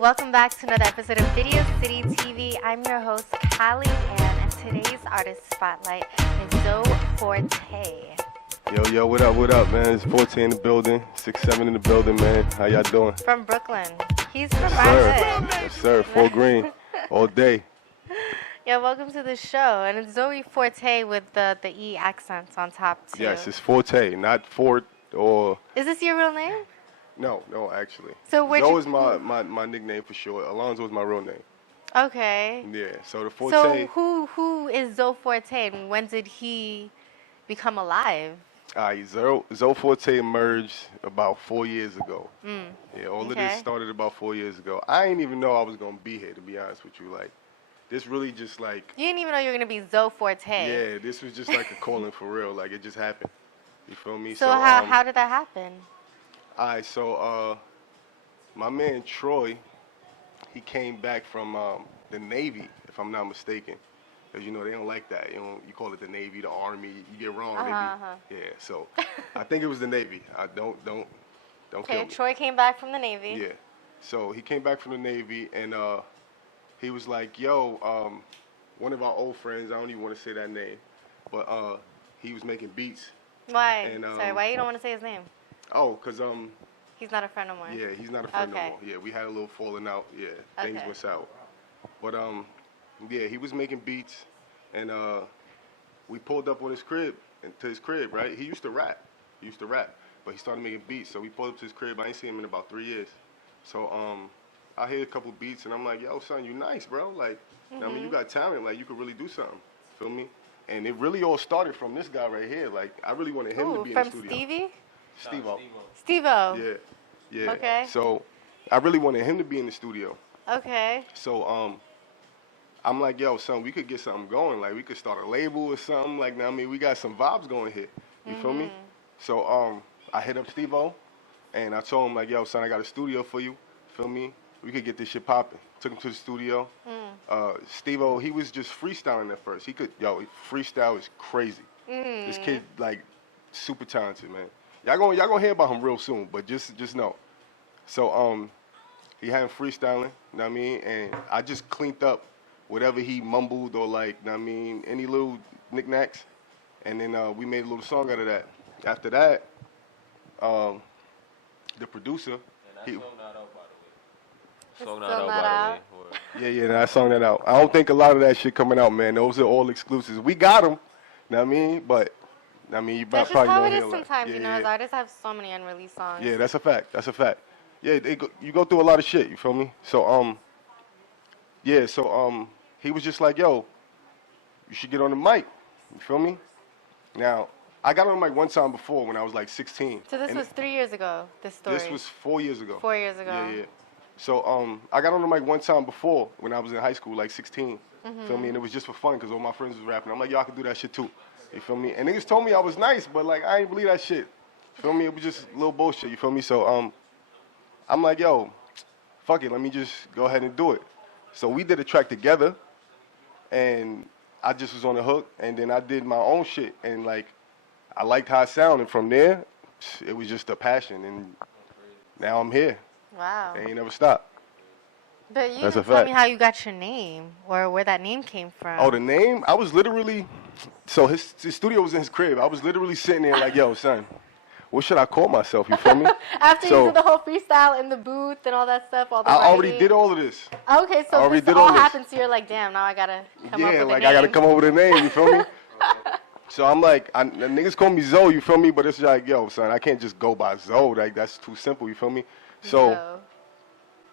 Welcome back to another episode of Video City TV. I'm your host, Callie Ann, and today's artist spotlight is Forte. Yo, what up, man? It's Forte in the building, 6'7" in the building, man. How y'all doing? From Brooklyn. He's from my hood. Yes, sir. Full green, all day. Yeah, welcome to the show. And it's Zoe Forte with the E accents on top, too. Yes, it's Forte, not Fort or... Is this your real name? No, actually. So Zoe is my nickname for short. Alonzo is my real name. Okay. Yeah, so the Forte... So who is Zoe Forte, and when did he become alive? Zoe Forte emerged about 4 years ago. Yeah, all of Okay. this started about 4 years ago. I didn't even know I was going to be here, to be honest with you. Like, this really just like... You didn't even know you were going to be Zoe Forte. Yeah, this was just like a calling for real. Like, it just happened. You feel me? So how did that happen? All right, so my man Troy, he came back from the Navy, if I'm not mistaken. Because, you know, they don't like that. You call it the Navy, the Army. You get wrong. Yeah, so I think it was the Navy. Don't kill Okay, me. Troy came back from the Navy. Yeah. So he came back from the Navy, and he was like, yo, one of our old friends, I don't even want to say that name, but he was making beats. Why? And, Sorry, why you don't want to say his name? Oh, because... He's not a friend no more. Yeah, he's not a friend no Okay. more. Yeah, we had a little falling out. Yeah, things Okay. went south. But yeah, he was making beats, and we pulled up on his crib, to his crib, right? He used to rap, but he started making beats. So we pulled up to his crib. I ain't seen him in about 3 years. So I hear a couple beats, and I'm like, yo, son, you nice, bro. Like, I mean, you got talent. Like, you could really do something. Feel me? And it really all started from this guy right here. Like, I really wanted him to be in the studio. From Stevie? Steve-O. Steve-O. Yeah. Okay. So I really wanted him to be in the studio. Okay. So I'm like, yo, son, we could get something going. Like, we could start a label or something. Like, I mean, we got some vibes going here. You feel me? So I hit up Steve-O, and I told him, like, yo, son, I got a studio for you. Feel me? We could get this shit popping. Took him to the studio. Steve-O, he was just freestyling at first. Freestyle is crazy. This kid, like, super talented, man. Y'all gonna hear about him real soon, but just know. So he had him freestyling, you know what I mean? And I just cleaned up whatever he mumbled or like, you know what I mean, any little knickknacks. And then we made a little song out of that. After that, the producer. And that song not out, by the way. Song not out, by the way. Yeah, I sung that out. I don't think a lot of that shit coming out, man. Those are all exclusives. We got them, you know what I mean? But I mean, you That's probably just how don't it hear is a lot. sometimes, you know, as artists have so many unreleased songs. Yeah, that's a fact. Yeah, you go through a lot of shit, you feel me? So, he was just like, yo, you should get on the mic, you feel me? Now, I got on the mic one time before when I was like 16. So this was 3 years ago, this story? This was 4 years ago. 4 years ago. Yeah. So, I got on the mic one time before when I was in high school, like 16, feel me? And it was just for fun because all my friends was rapping. I'm like, yo, I can do that shit too. You feel me? And niggas told me I was nice, but like I ain't believe that shit. Feel me? It was just a little bullshit. You feel me? So I'm like, yo, fuck it. Let me just go ahead and do it. So we did a track together, and I just was on the hook, and then I did my own shit, and like I liked how it sounded. From there, it was just a passion, and now I'm here. Wow. It ain't never stopped. But you That's a didn't tell fact. me how you got your name or where that name came from. Oh, the name? I was literally, so his studio was in his crib. I was literally sitting there like, yo, son, what should I call myself? You feel me? After So- you did the whole freestyle in the booth and all that stuff, all the I already writing? did all of this. Okay, I so already this did all all this. happened, so you're like, damn, now I gotta come up with a Like name. I gotta come up with a name, you feel me? So I'm like, the niggas call me Zoe, you feel me? But it's like, yo, son, I can't just go by Zoe. Like, that's too simple, you feel me? So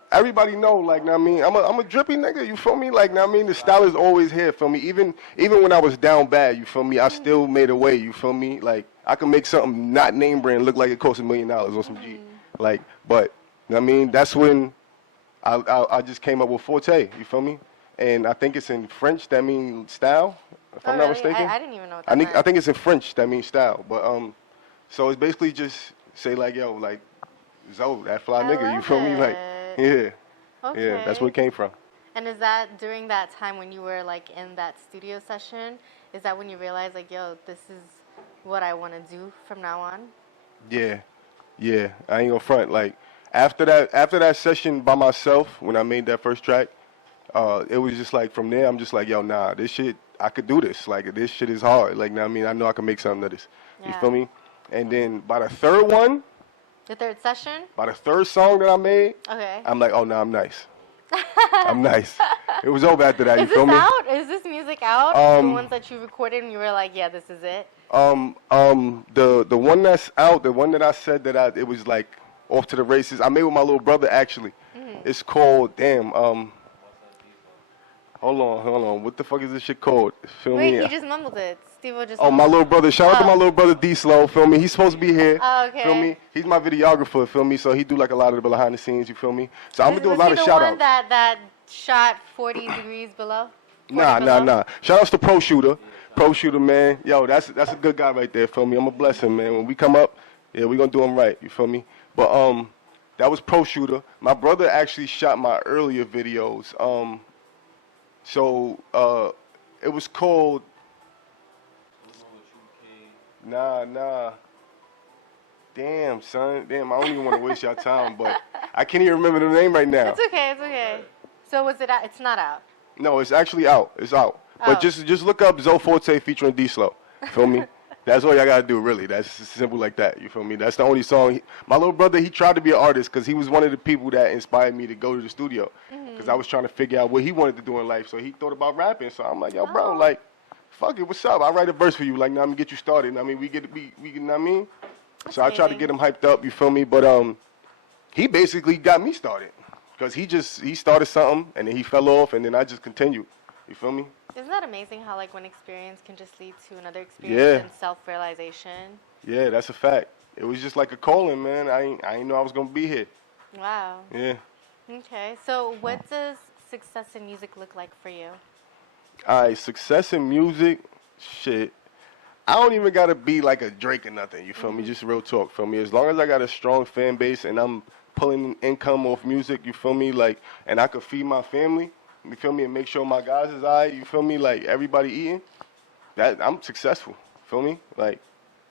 everybody know, like, know what I mean, I'm a drippy nigga, you feel me? Like, know what I mean, the style is always here, feel me? Even when I was down bad, you feel me? I still made a way, you feel me? Like, I can make something not name brand look like it costs $1 million or some G. Like, but, know what I mean, that's when I just came up with Forte, you feel me? And I think it's in French, that means style, if I'm not mistaken. I didn't even know what that meant. I think it's in French, that means style. But, so it's basically just say like, yo, like, Zoe, that fly nigga, you feel me? Like, yeah. Okay. Yeah, that's where it came from. And is that during that time when you were like in that studio session, is that when you realized like, yo, this is what I want to do from now on? Yeah, I ain't gonna front. Like, After that session by myself, when I made that first track, it was just like from there, I'm just like, yo, nah, this shit, I could do this. Like, this shit is hard. Like, I mean, I know I can make something of this. You Yeah. feel me? And then by the third one, The third session? by the third song that I made, Okay. I'm like, oh, nah, I'm nice. I'm nice. It was over after that, you Is feel this me? out? Is this music out? The ones that you recorded and you were like, yeah, this is it? The one that's out, the one that I said that it was like off to the races, I made with my little brother actually. It's called, hold on. What the fuck is this shit called? Feel Wait, me? he just mumbled it. Steve-O just Oh, my mumbled little it. brother. Shout out to my Oh. little brother D-Slow, feel me? He's supposed to be here. Oh, okay. Feel me? He's my videographer, feel me? So he do like a lot of the behind the scenes, you feel me? So I'm gonna do a Was lot he of the shout one outs. that shot 40 degrees below? 40 Nah. below? Shout outs to Pro Shooter. Pro Shooter, man. Yo, that's a good guy right there, feel me? I'm gonna bless him, man. When we come up, yeah, we gonna do him right, you feel me? But that was Pro Shooter. My brother actually shot my earlier videos. It was called Nah. Damn, son. Damn, I don't even want to waste your time, but I can't even remember the name right now. It's okay. So was it out? It's not out. No, it's actually out. It's out. But Oh. just look up Zoe Forte featuring D-Slow. Feel me? That's all y'all gotta do, really. That's simple like that. You feel me? That's the only song. My little brother, he tried to be an artist because he was one of the people that inspired me to go to the studio. Because I was trying to figure out what he wanted to do in life. So he thought about rapping. So I'm like, yo, bro, like, fuck it, what's up? I'll write a verse for you. Like, now I'm gonna get you started. I mean, we you know what I mean? So I tried to get him hyped up, you feel me? But he basically got me started. Because he started something and then he fell off and then I just continued. You feel me? Isn't that amazing how like one experience can just lead to another experience Yeah. and self-realization? Yeah, that's a fact. It was just like a calling, man. I ain't know I was gonna be here. Wow. Yeah. Okay. So what does success in music look like for you? Alright, success in music, shit. I don't even gotta be like a Drake or nothing, you feel me? Just real talk, feel me? As long as I got a strong fan base and I'm pulling income off music, you feel me? Like, and I could feed my family, you feel me? And make sure my guys is alright, you feel me? Like, everybody eating, that I'm successful, feel me? Like,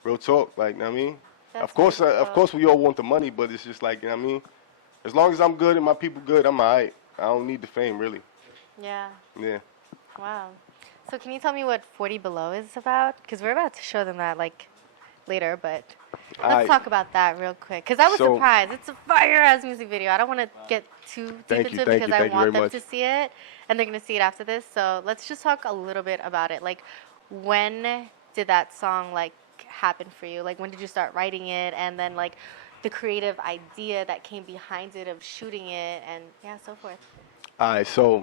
real talk, like, you know what I mean? That's Of course, beautiful. we all want the money, but it's just like, you know what I mean? As long as I'm good and my people good, I'm alright. I don't need the fame, really. Yeah. Yeah. Wow. So can you tell me what 40 Below is about? Because we're about to show them that like later, but let's Alright. talk about that real quick. Because I was So- surprised. It's a fire-ass music video. I don't want to get too deep Thank into you, it thank because you, I thank you want very them much. to see it, and they're going to see it after this. So let's just talk a little bit about it. Like, when did that song like happen for you? Like, when did you start writing it? And then like the creative idea that came behind it of shooting it, and yeah, so forth. Alright, so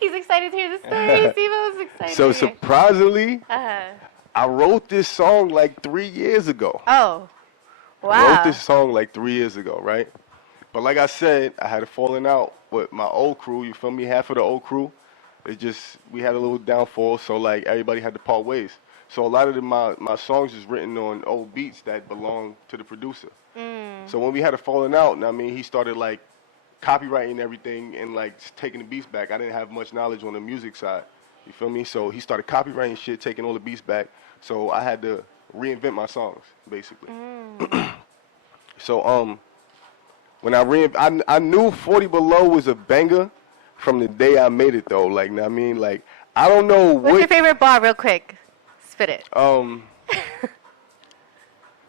He's excited to hear the story. Steve-O was excited so to hear. surprisingly, Uh-huh. I wrote this song like 3 years ago. Oh, I wow. wrote this song like 3 years ago, right? But like I said, I had a falling out with my old crew. You feel me? Half of the old crew, we had a little downfall. So like everybody had to part ways. So a lot of my songs is written on old beats that belong to the producer. So when we had a falling out, I mean, he started like copywriting everything and like taking the beats back. I didn't have much knowledge on the music side. You feel me? So he started copywriting shit, taking all the beats back. So I had to reinvent my songs, basically. So when I knew 40 Below was a banger from the day I made it though. Like, I mean, like I don't know What's your favorite bar, real quick? Spit it.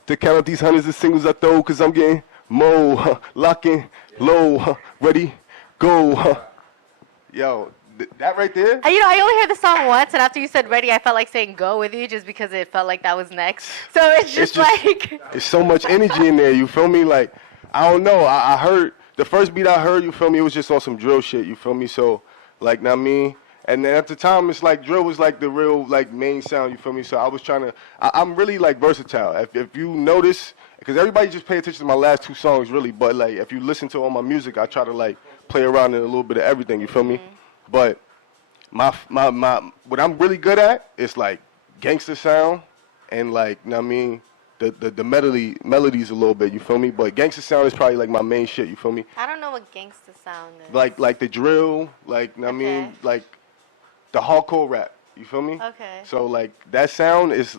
to count out these hundreds of singles I throw, cause I'm getting mo, locking, low, ready, go. Yo, that right there. You know, I only heard the song once, and after you said ready, I felt like saying go with you just because it felt like that was next. So it's just like... It's so much energy in there, you feel me? Like, I don't know, I heard, the first beat I heard, you feel me, it was just on some drill shit, you feel me? So, like, know what I mean? And then at the time, it's like drill was like the real, like, main sound, you feel me? So I was trying to, I'm really, like, versatile. If you notice, because everybody just pay attention to my last two songs, really, but, like, if you listen to all my music, I try to, like, play around in a little bit of everything, you feel me? But my what I'm really good at is, like, gangster sound and, like, you know what I mean, the melodies a little bit, you feel me? But gangster sound is probably, like, my main shit, you feel me? I don't know what gangsta sound is. Like the drill, like, you know what I mean, Okay. like the hardcore rap, you feel me? Okay. So, like, that sound is,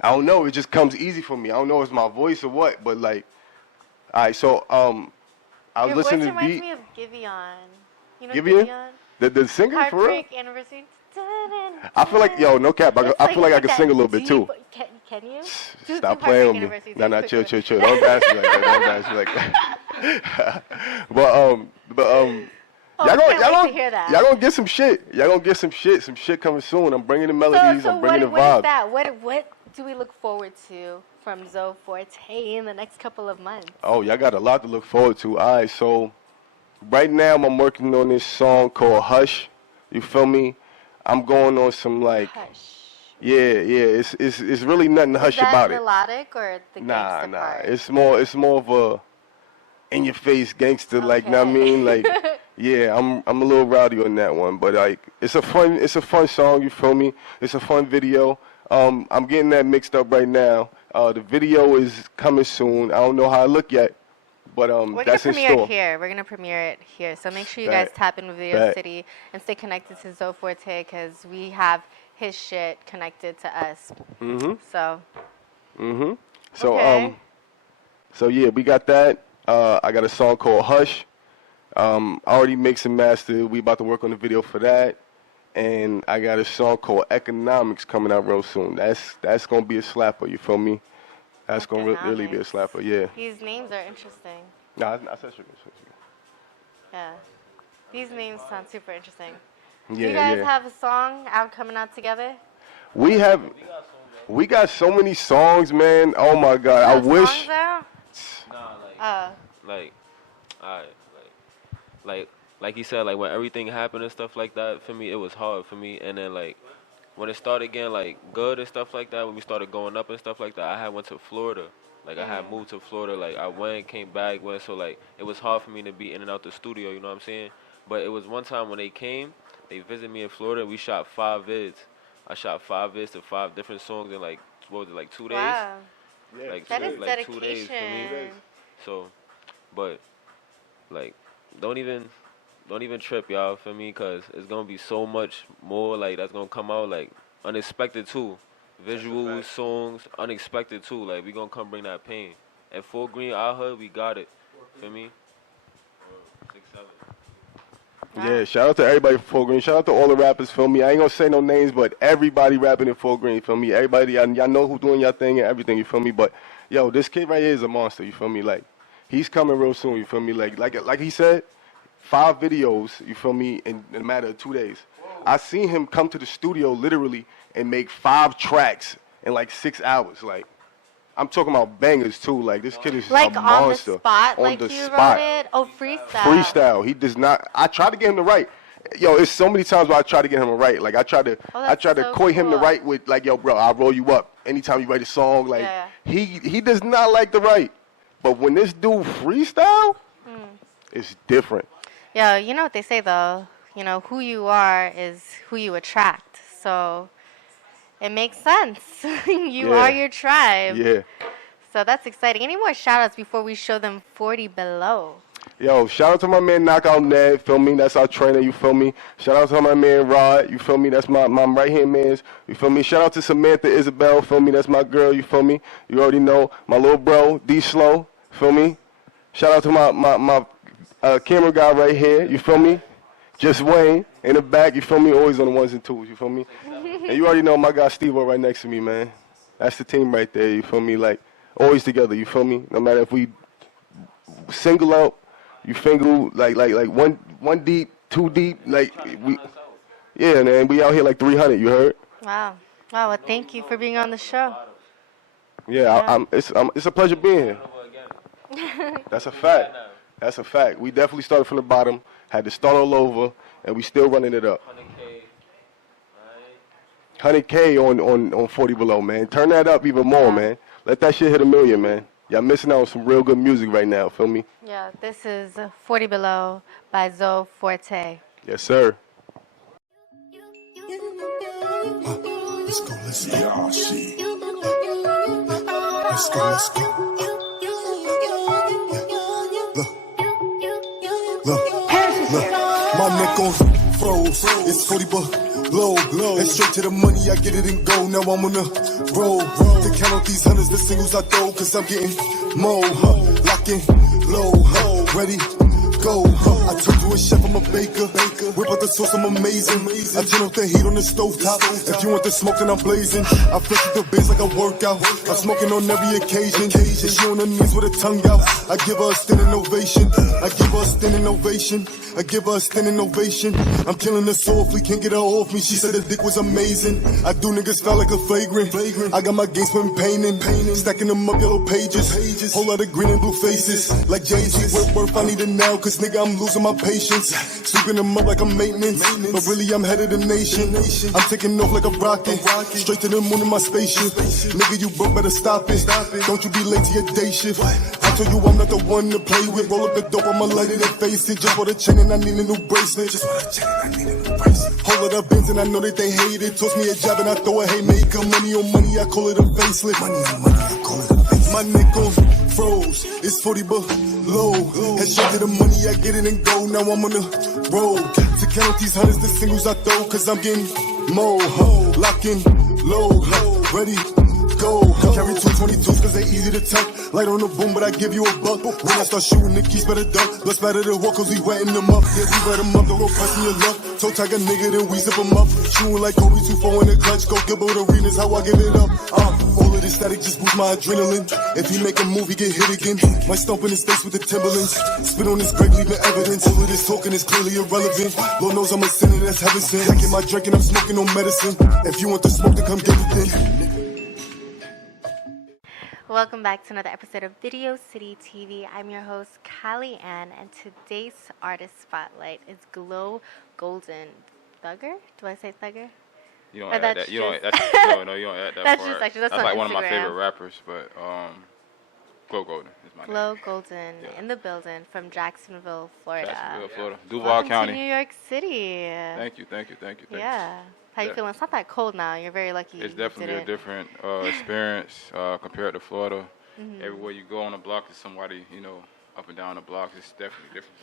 I don't know, it just comes easy for me. I don't know if it's my voice or what, but, like, all right, so I was Your voice listening to reminds beat. me of Giveon. You know Giveon? Giveon? The singer for real? Heartbreak Anniversary. I feel like no cap. It's I feel like I can that sing a little bit deep- too. Can you? Stop playing with me. Anniversary. Nah, nah, Quick chill, one. chill, chill. Don't embarrass me like that. Don't embarrass me like that. Oh, y'all I can't gonna wait to hear that. y'all gonna get some shit. Y'all gonna get some shit coming soon. I'm bringing the melodies. So I'm bringing the what vibes. is that? What do we look forward to from Zoe Forte in the next couple of months? Oh, y'all got a lot to look forward to. All right, so right now I'm working on this song called Hush. You feel me? I'm going on some like, Hush. yeah. It's really nothing hush Is that about it. melodic or the Nah, gangsta part? It's more of a in your face gangster, like, know what I mean? Like, yeah, I'm a little rowdy on that one, but like it's a fun song, you feel me? It's a fun video. I'm getting that mixed up right now. The video is coming soon. I don't know how it look yet, but We're that's gonna in premiere store. it here. We're gonna premiere it here. So make sure you Bet. guys tap in with Video Bet. City and stay connected to Zoe Forte because we have his shit connected to us. So So Okay. so yeah, we got that. I got a song called Hush. I already mixed and mastered. We about to work on the video for that. And I got a song called Economics coming out real soon. That's gonna be a slapper. You feel me? That's gonna really be a Economics. slapper. Yeah. These names are interesting. Nah, I said sugar. Yeah. These names sound super interesting. Yeah, Do you guys yeah. have a song out coming out together? We got so many songs, man. Oh my God. I Have wish. songs out? Nah, Uh, like, alright, like he said, like when everything happened and stuff like that, for me, it was hard for me. And then like, when it started getting like good and stuff like that, when we started going up and stuff like that, I had went to Florida. Like I had moved to Florida. Like I went, came back, went. So like it was hard for me to be in and out the studio. You know what I'm saying? But it was one time when they came, they visited me in Florida. We shot 5 vids. I shot 5 vids to 5 different songs in like what was it, like 2 days? wow. Like That two- is like 2 days for me. dedication. So, but like don't even trip, y'all, for me, cause it's gonna be so much more like that's gonna come out, like unexpected too. Visuals, songs, unexpected too. Like we gonna come bring that pain. At Full Green, our hood, we got it. Feel me? 6, 7. Yeah, shout out to everybody from Full Green. Shout out to all the rappers, feel me? I ain't gonna say no names, but everybody rapping in Full Green, feel me? Everybody, y'all know who doing y'all thing and everything, you feel me? But, yo, this kid right here is a monster, you feel me? Like, he's coming real soon, you feel me? Like he said, 5 videos, you feel me, in a matter of 2 days. I seen him come to the studio literally and make 5 tracks in like 6 hours. Like, I'm talking about bangers too. Like, this kid is Like a on monster. the spot, On like the you spot. wrote it? Oh, freestyle. Freestyle. He does not. I tried to get him to write. Yo, it's so many times where I try to get him to write. Like I try to that's so coy him to cool. write with like, yo, bro, I'll roll you up anytime you write a song. Like Yeah. he does not like to write. But when this dude freestyle, it's different. Yeah, you know what they say though. You know, who you are is who you attract. So it makes sense. You Yeah. are your tribe. Yeah. So that's exciting. Any more shout outs before we show them 40 below? Yo, shout out to my man Knockout Ned, feel me? That's our trainer, you feel me? Shout out to my man Rod, you feel me? That's my right hand man's, you feel me? Shout out to Samantha Isabel, feel me? That's my girl, you feel me? You already know. My little bro, D Slow, feel me? Shout out to my camera guy right here, you feel me? Just Wayne in the back, you feel me? Always on the ones and twos, you feel me? And you already know my guy Steve-O right next to me, man. That's the team right there, you feel me? Like, always together, you feel me? No matter if we single out, you finger like one deep, 2 deep, like we, yeah, man, we out here like 300. You heard? Wow. Wow. Well, thank you for being on the show. Yeah, it's a pleasure being here. That's a fact. That's a fact. We definitely started from the bottom, had to start all over, and we still running it up. 100K on 40 below, man. Turn that up even more, man. Let that shit hit 1 million, man. Y'all missing out on some real good music right now, feel me? Yeah, this is 40 Below by Zoe Forte. Yes, sir. Let's go, let's go. Yeah, shit. Let's go, let's go. Look, my neck on froze. It's 40 low. And straight to the money, I get it and go. Now I'm on the road. To count out these hundreds, the singles I throw, cause I'm getting more. Locking low. ready, go. I turn to a chef, I'm a baker. Whip out the sauce, I'm amazing. I turn off the heat on the stove top. If you want the smoke, then I'm blazing. I flex with the bass like a workout. I'm smoking on every occasion. And she on her knees with her tongue out. I give her a standing ovation. I give her a standing ovation. I give her a standing ovation. I'm killing her softly, can't get her off me. She said the dick was amazing. I do niggas felt like a flagrant. I got my games from painting. Stacking them up, yellow pages. Whole lot of green and blue faces. Like Jay-Z, worth, I need it now. Cause nigga, I'm losing my patience. Sweeping them up like I'm maintenance. But really, I'm head of the nation. I'm taking off like a rocket. Straight to the moon in my spaceship. Nigga, you broke, better stop it. Don't you be late to your day shift. I told you I'm not the one to play with. Roll up the dope, I'ma light it and face it. Just for the chain and I need a new bracelet. Just for the chain and I need a new bracelet. Hold it up, Benz, and I know that they hate it. Toss me a job and I throw a haymaker. Money on money, I call it a facelift. Money on money, I call it a facelift. My neck on froze. It's 40 but low. Head straight to the money, I get it and go. Now I'm on the road. To count these hundreds, the singles I throw. Cause I'm getting mo. Locking low. Ready. Go. Carry 222s cause they easy to tuck. Light on the boom, but I give you a buck. When I start shooting, the keys better duck. Let's better to walk cause we wetting them up. Yeah, we wet them up, the road pressing your luck. Toe tag a nigga, then we zip them up. Shooting like Kobe, 2-4 in the clutch. Go Gibbo arenas, how I give it up. All of this static just boost my adrenaline. If he make a move, he get hit again. Might stomp in his face with the Timberlands. Spit on his grave, leaving evidence. All of this talking is clearly irrelevant. Lord knows I'm a sinner, that's heaven sent. I get my drink and I'm smoking on medicine. If you want the smoke, then come get it then. Welcome back to another episode of Video City TV. I'm your host, Callie Ann, and today's artist spotlight is Glow Golden. Thugger? Do I say Thugger? You don't Or add that's that. You don't. just- That's, no, you don't add that That's part. just actually- that's on like one of my Instagram. favorite rappers, but Glow Golden is my Glow name. Golden Yeah. in the building from Jacksonville, Florida. Jacksonville, Florida, Duval Welcome County. to New York City. Thank you. Yeah. How you Yeah. feeling? It's not that cold now. You're very lucky. It's you definitely a didn't. different experience compared to Florida. Mm-hmm. Everywhere you go on the block, there's somebody, up and down the block. It's definitely different.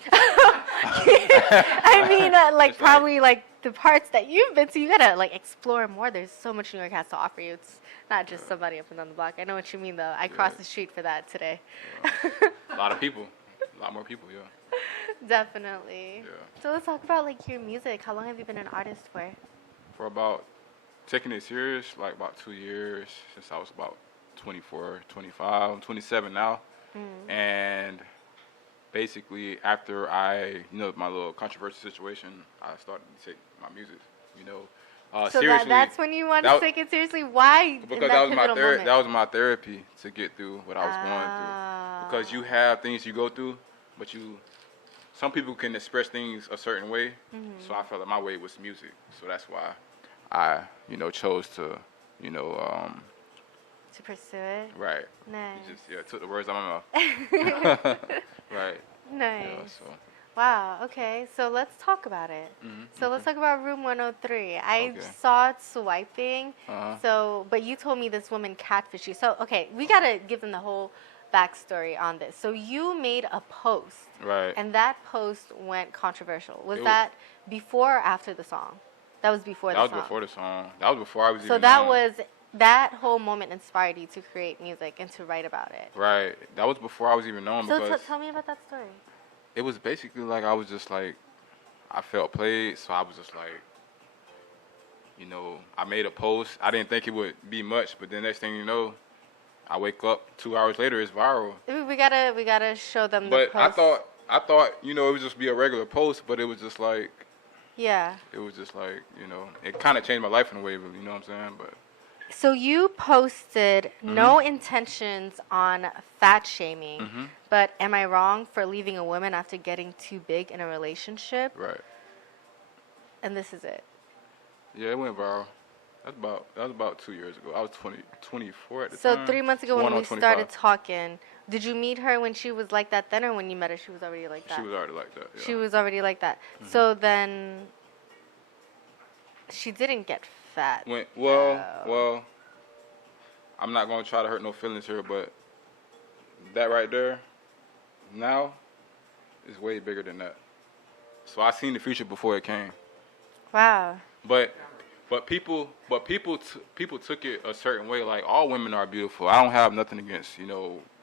I mean, like It's probably like the parts that you've been to, you gotta like explore more. There's so much New York has to offer you. It's not just somebody up and down the block. I know what you mean, though. I crossed the street for that today. A lot of people, a lot more people. Yeah. Definitely. Yeah. So let's talk about like your music. How long have you been an artist for? For about taking it serious, like about 2 years since I was about 24, 25. I'm 27 now. And basically after my little controversial situation, I started to take my music, So seriously. that's when you wanted That to take it seriously? Why? because in that was my pivotal moment? that was my therapy to get through what I was going through. Because you have things you go through, but some people can express things a certain way. So I felt like my way was music. So that's why I, chose to, To pursue it? right. Nice. You just took the words out of my mouth. Right. Nice. Yeah, so. Wow, okay. So let's talk about it. So let's talk about Room 103. I Okay. saw it swiping. Uh-huh. But you told me this woman catfished you. So, okay, we got to give them the whole backstory on this. So you made a post. Right. And that post went controversial. Was It was- that before or after the song? That was before That the was song. before the song. That was before I was So even that known. was that whole moment inspired you to create music and to write about it. Right. That was before I was even known So because tell me about that story. it was basically like I was just like, I felt played, so I was just like, I made a post. I didn't think it would be much, but the next thing you know, I wake up 2 hours later, it's viral. We gotta show them the But post. I thought, it would just be a regular post, but it was just like, Yeah. it kind of changed my life in a way, really, you know what I'm saying? But So you posted Mm-hmm. no intentions on fat shaming, but am I wrong for leaving a woman after getting too big in a relationship? right. And this is it. Yeah, it went viral. That was about 2 years ago. I was 24 at the So time. 3 months ago when Going we on 25. started talking, did you meet her when she was like that then, or when you met her she was already like that? She was already like that. Yeah. She was already like that. So then she didn't get fat. Well, I'm not gonna try to hurt no feelings here, but that right there, now, is way bigger than that. So I seen the future before it came. Wow. But people took it a certain way. Like all women are beautiful. I don't have nothing against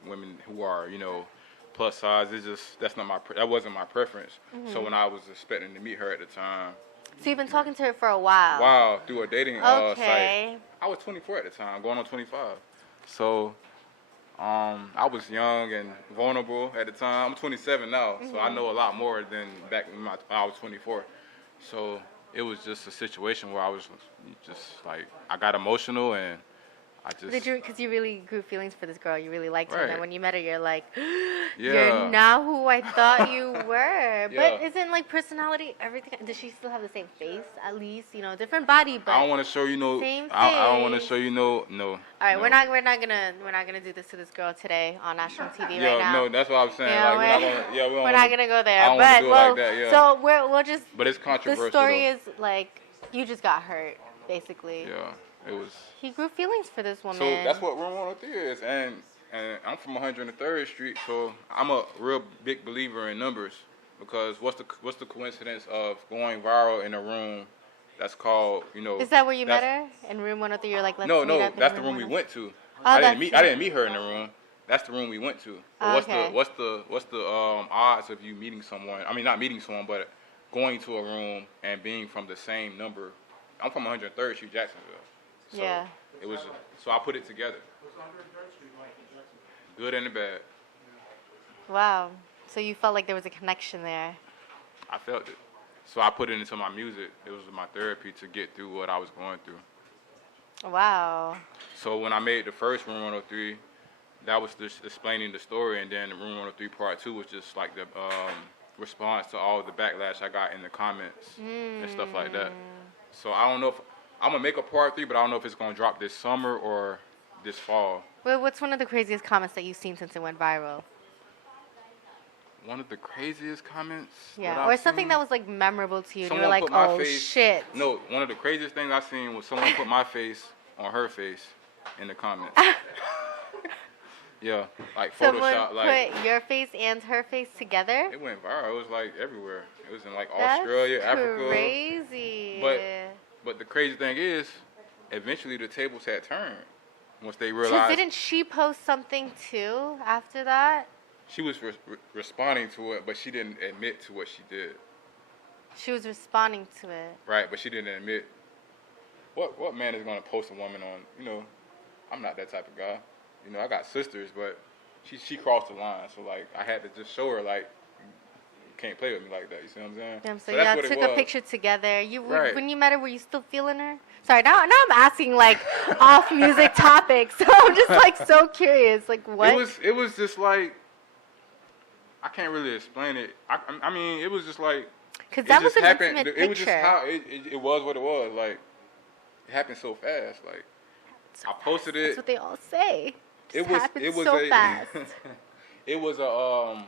women who are plus size. It's just that's not that wasn't my preference. So when I was expecting to meet her at the time, So you've been talking to her for a while. wow, through a dating Okay. site. I was 24 at the time, going on 25. So I was young and vulnerable at the time. I'm 27 now, so I know a lot more than back when I was 24. So it was just a situation where I was just like I got emotional and I just Did you? Because you really grew feelings for this girl. You really liked her. And then Right. when you met her, you're like, Yeah. you're not who I thought you were. Yeah. But isn't like personality everything? Does she still have the same face? At least different body, but. I don't want to show you no. Same I don't want to face. show you no. No. All right, no. we're not gonna do this to this girl today on national TV Yeah, right now. no, that's what I'm saying. Yeah, like we're not gonna. Yeah, we don't We're wanna, not gonna go there. I don't but wanna do it well, like that. Yeah. so we'll just. But it's controversial. The story though. is like you just got hurt, basically. Yeah, it was. He grew feelings for this woman. So that's what Room 103 is, and I'm from 103rd Street, so I'm a real big believer in numbers because what's the coincidence of going viral in a room that's called Is that where you met her in room 103? You're like, let's No, meet no, up in that's the room room we 103. went to. Oh, I that's didn't meet her in the room. That's the room we went to. But Okay. what's the odds of you meeting someone? I mean, not meeting someone, but going to a room and being from the same number. I'm from 103rd Street, Jacksonville. So Yeah. It was so I put it together. Good and the bad. Wow. So you felt like there was a connection there. I felt it. So I put it into my music. It was my therapy to get through what I was going through. Wow. So when I made the first Room 103, that was just explaining the story, and then Room 103 Part 2 was just like the response to all the backlash I got in the comments and stuff like that. So I don't know if I'm gonna make a Part 3, but I don't know if it's gonna drop this summer or this fall. Well, what's one of the craziest comments that you've seen since it went viral? One of the craziest comments. Yeah, that or I've something seen? that was like memorable to you. And you were Someone like, put my oh face- shit. No, one of the craziest things I seen was someone put my face on her face in the comments. Yeah, like Someone Photoshop, like put your face and her face together? it went viral. It was like everywhere. It was in like That's Australia, Africa. crazy. But the crazy thing is, eventually the tables had turned once they Because realized didn't she post something too after that? she was responding to it, but she didn't admit to what she did. She was responding to it. Right, but she didn't admit. What man is gonna post a woman on? I'm not that type of guy. I got sisters, but she crossed the line. So like, I had to just show her like, you can't play with me like that. You see what I'm saying? Damn, so that's y'all what it took a was. picture together. Right. When you met her, were you still feeling her? Sorry, now I'm asking like off music topics. So I'm just like so curious. Like what? It was just like, I can't really explain it. I mean, it was just like. Because It that just was an happened. intimate It was just picture. how it was what it was. Like, it happened so fast. Like, I posted it. That's what they all say. It Just was happened it was so a fast. it was a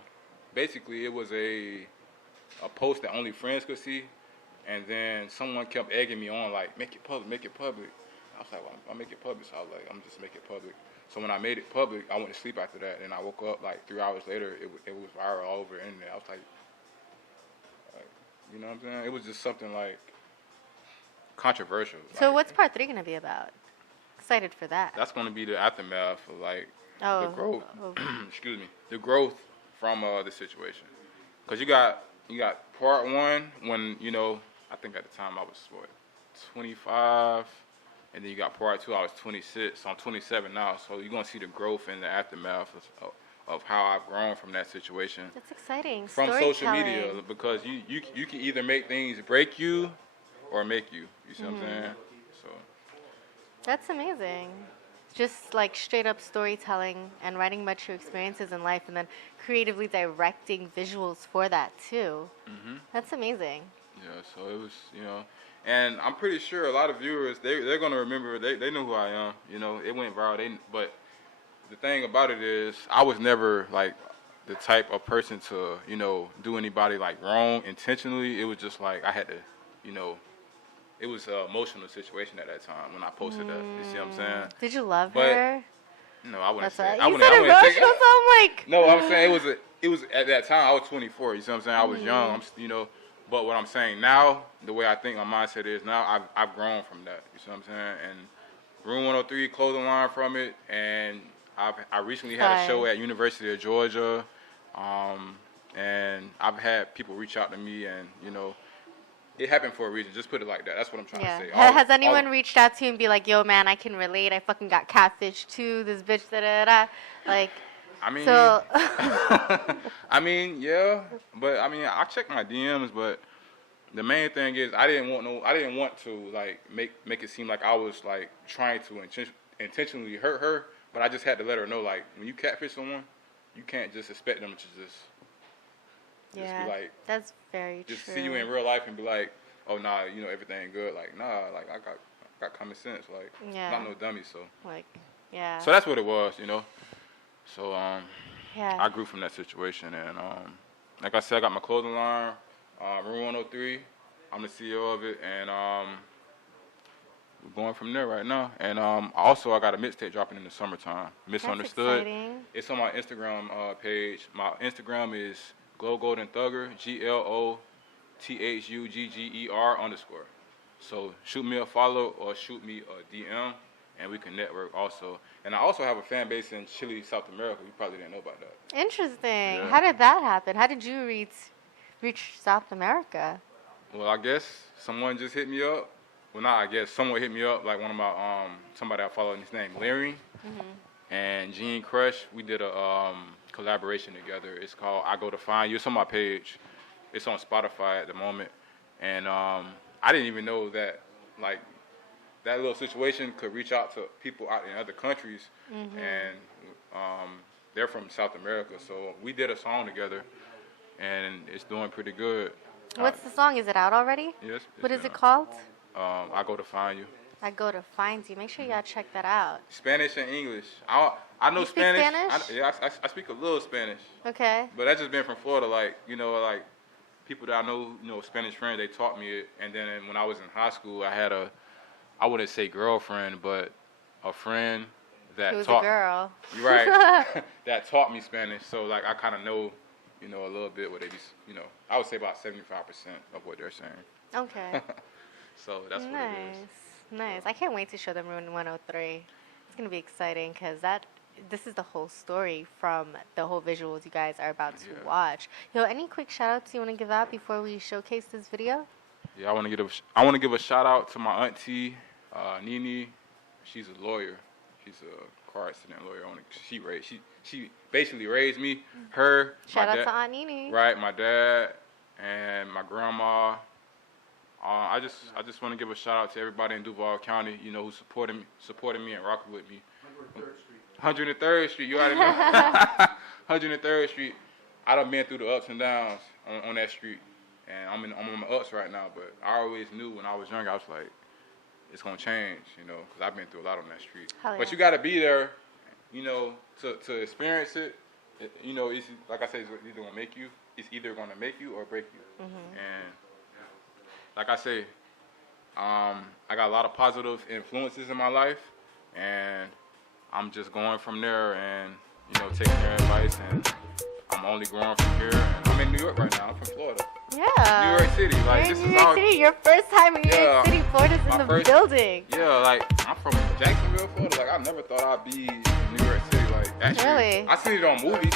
basically it was a post that only friends could see, and then someone kept egging me on like, make it public, make it public. I was like, well, I'll make it public. So I was like, I'm just make it public. So when I made it public, I went to sleep after that, and I woke up like 3 hours later. It was viral all over the internet. I was like, you know what I'm saying? It was just something like controversial. So like, what's part 3 gonna be about? Excited for that. That's going to be the aftermath of like the Oh. growth. Oh. Excuse me, the growth from the situation. Cause you got part 1 when I think at the time I was 25, and then you got part 2 I was 26. So I'm 27 now. So you're gonna see the growth in the aftermath of how I've grown from that situation. That's exciting. From social media, Storytelling. because you can either make things break you or make you. You see what I'm saying? So That's amazing. Just like straight up storytelling and writing about your experiences in life and then creatively directing visuals for that too. That's amazing. yeah, so it was and I'm pretty sure a lot of viewers they're gonna remember. They know who I am. It went viral. But the thing about it is, I was never like the type of person to do anybody like wrong intentionally. It was just like I had to it was an emotional situation at that time when I posted that. You see what I'm saying? Did you love But her? No, I wouldn't That's say. what I you wouldn't. said I wouldn't take emotional, so I'm like, No, I'm saying it was at that time I was 24. You see what I'm saying? I was young. But what I'm saying now, the way I think my mindset is now, I've grown from that. You see what I'm saying? And Room 103 clothing line from it, and I recently had a show Fun. at University of Georgia. And I've had people reach out to me, and you know, it happened for a reason. Just put it like that. That's what I'm trying Yeah. to say. Has anyone reached out to you and be like, "Yo, man, I can relate. I fucking got catfish too. This bitch, da da da." Like, I mean, so. I mean, yeah, but I mean, I check my DMs, but the main thing is I didn't want to like make it seem like I was like trying to intentionally hurt her, but I just had to let her know, like, when you catfish someone, you can't just expect them to just Yeah, be like, that's very just true. see you in real life and be like, oh nah, you know, everything good. Like, nah, like I got common sense. Like, Yeah. not no dummy. So Like, yeah. so that's what it was, you know. So Yeah. I grew from that situation, and like I said, I got my clothing line, Room 103. I'm the CEO of it, and we're going from there right now. And also, I got a mixtape dropping in the summertime. Misunderstood. That's exciting. It's on my Instagram page. My Instagram is Glow Golden Thugger, GLOTHUGGER_. So shoot me a follow or shoot me a DM, and we can network also. And I also have a fan base in Chile, South America. You probably didn't know about that. Interesting. Yeah. How did that happen? How did you reach South America? Well, I guess someone just hit me up. Well, not I guess. Someone hit me up, like one of my, somebody I follow, his name Larry, and Gene Crush. We did a collaboration together. It's called I Go to Find You. It's on my page. It's on Spotify at the moment. And I didn't even know that, like, that little situation could reach out to people out in other countries. And they're from South America. So we did a song together, and it's doing pretty good. What's the song? Is it out already? Yes. What is it called? I Go to Find You. I Go to Find You. Make sure y'all check that out. Spanish and English. I know You speak Spanish. Spanish? I speak a little Spanish, Okay. but that's just been from Florida. Like, you know, like people that I know, you know, Spanish friends, they taught me it. And then when I was in high school, I had I wouldn't say girlfriend, but a friend that Who's taught a girl? You're right. That taught me Spanish. So like I kind of know, you know, a little bit what they be, you know, I would say about 75% of what they're saying. Okay. So that's what it is. Nice. I can't wait to show them Room 103. It's gonna be exciting because this is the whole story from the whole visuals you guys are about to watch. Yo, any quick shout outs you want to give out before we showcase this video? Yeah, I want to give a shout out to my auntie, Nini. She's a lawyer. She's a car accident lawyer. She basically raised me. Her, Shout my out dad, to Aunt Nini. right? My dad and my grandma. I just want to give a shout out to everybody in Duval County, you know, who supported me and rocking with me. 103rd Street, you already know. 103rd Street. I done been through the ups and downs on that street, and I'm on my ups right now. But I always knew when I was younger, I was like, it's gonna change, you know, because I've been through a lot on that street. Hell But yeah. you gotta be there, you know, to experience it. You know, it's like I say, it's either gonna make you or break you. And like I say, I got a lot of positive influences in my life, and I'm just going from there and, you know, taking their advice, and I'm only growing from here. And I'm in New York right now. I'm from Florida. Yeah. New York City. Like, You're this in New is York all. City. Your first time in New York City. Florida's in my the first- building. Yeah, like, I'm from Jacksonville, Florida. Like, I never thought I'd be in New York City. Like, actually, Really? I seen it on movies.